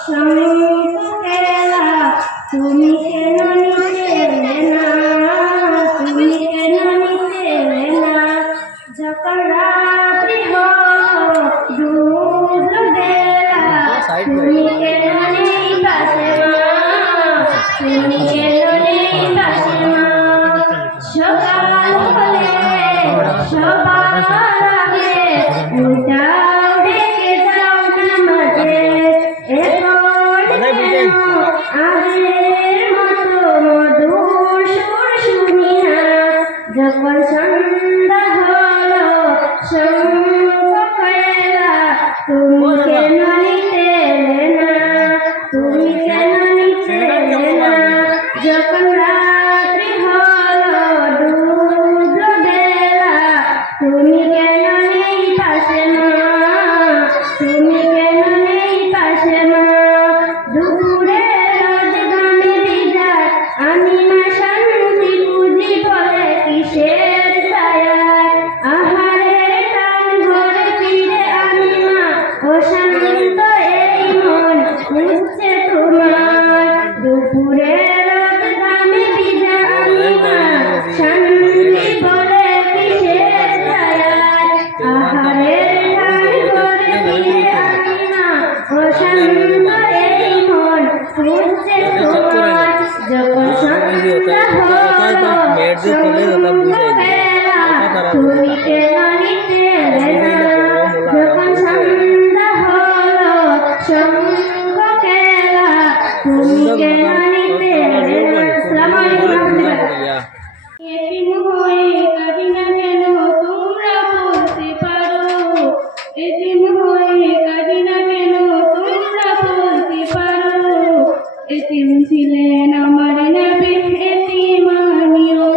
শঙ্কেলা তুমি কেন নিতে না তুমি কেন নিতে না যখন রাত্রি ডুবল বেলা তুমি কেন নেই সকাল উঠাও যখন সন্ধ্যা হলো খেলা তুমি কেন নিতে না? তুমি কেন নিতে না? যখন বুঝছে তোমার। দুপুরে শান্তি বলে কিসের ছায়ায় আহারের এই মন তোমার। যখন সন্ধ্যা হলো তুমি কেন নিতে যখন সন্ধ্যা হলো শঙ্খ এতিম হয়ে কাঁদি না কেন তোমরা বলতে পারো এতিম হয়ে কাঁদি না কেন তোমরা বলতে পারো এতিম ছিলেন আমার নবী এতিমানিও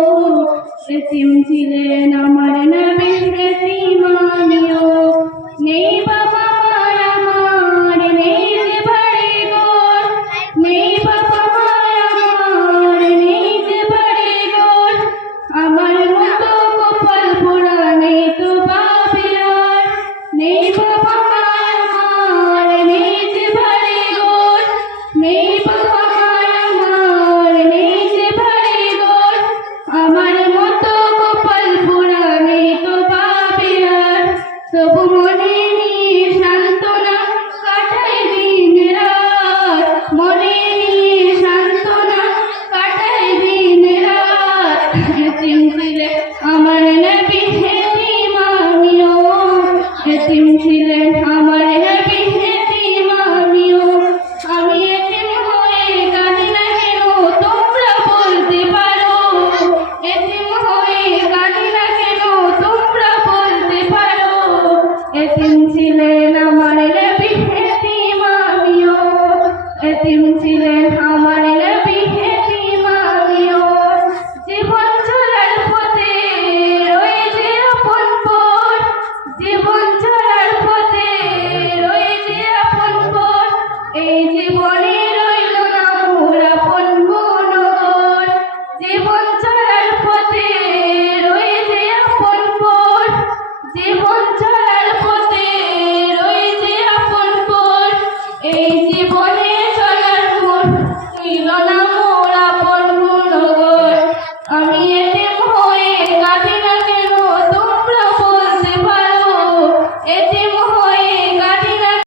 এতিম ছিলেন আমার নবী এতিমানিও নেই বাবা তবু মনে নিয়ে সান্ত্বনা কাটাই দিন রাত। মনে নিয়ে সান্ত্বনা কাটাই দিন রাত। এতিম এতিম ছিলেন আমার